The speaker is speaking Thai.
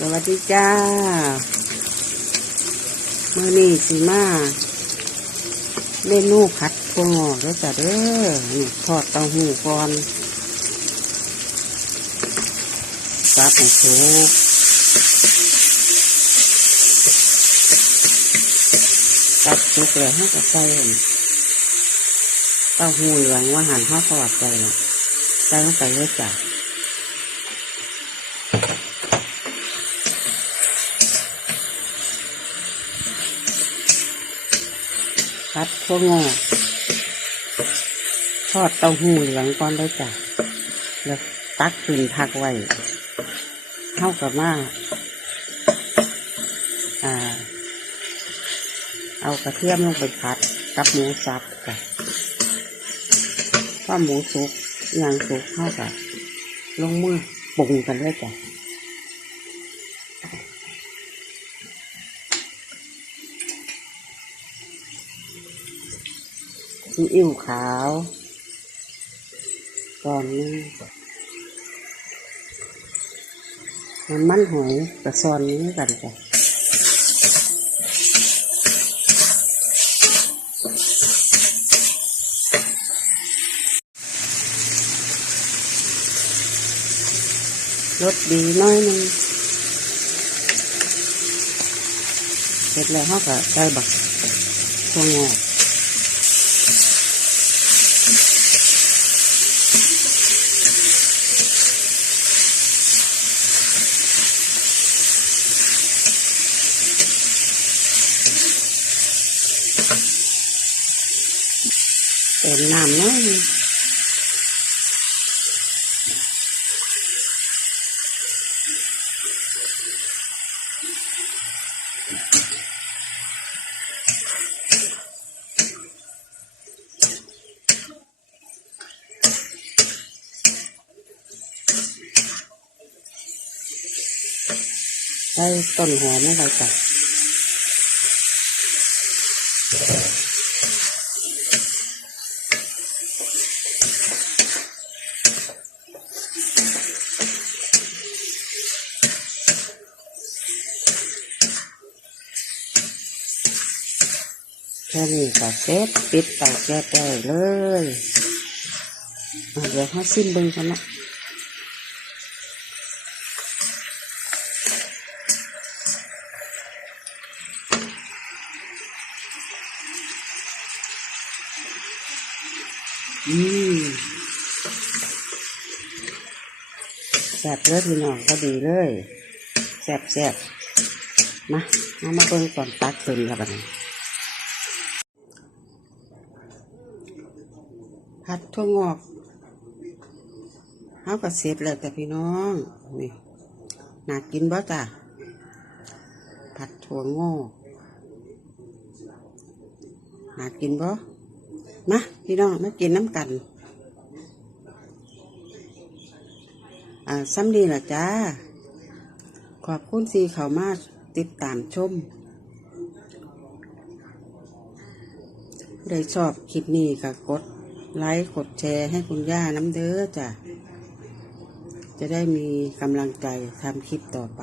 สวัสดีจ้าเมื่อนี้สิมาเมนูผัดพวงอแล้วจ้ะเด้อนี่ทอดเต้าหู้ก่อนซับให้สุกตัดสุกเลยให้กับใส่เต้าหู้เหลืองว่าหั่นข้าวทอดไปละใส่ลงไปเลยจ้ะ พัดพวกงอกทอดเต้าหู้เหลืองก่อนได้จ้ะแล้วตักขึ้นพักไว้เท่ากับว่าอ่าเอากระเทียมลงไปผัดกับหมูสับจ้ะถ้าหมูสุกยังสุกเท่ากับลงมือปรุงกันเลยจ้ะ ซีอิ๊วขาวก่อนนี้น้ำมันหอยกระซอนนี้กันจ้ะรสดีน้อยหนึงเสร็จแล้วเขาก็ใส่บักตัวงอก เติมน้ำน้อยใส่ต้นหอมไม่ไรจ้ะ แค่นี้ก็เสร็จปิดเตาแก๊สได้เลย เดี๋ยวเขาซิมเบิ้งกันนะ อืมแซ่บเลยพี่น้องก็ดีเลยแซ่บแซ่บมาเอามาเบิ้งก่อนตักขึ้นครับนนี้ผัดถั่วงอกเขาก็เสร็จแล้วแต่พี่น้องนี่น่ากินบ่จ้ะผัดถั่วงอกน่ากินบ่ มาพี่น้องมากินน้ำกันอ่าซ้ำดีละจ้า ขอบคุณสีเขามาติดตามชมผู้ใดชอบคลิปนี้ก็กดไลค์กดแชร์ให้คุณย่าน้ำเด้อจ้ะ จะได้มีกำลังใจทำคลิปต่อไป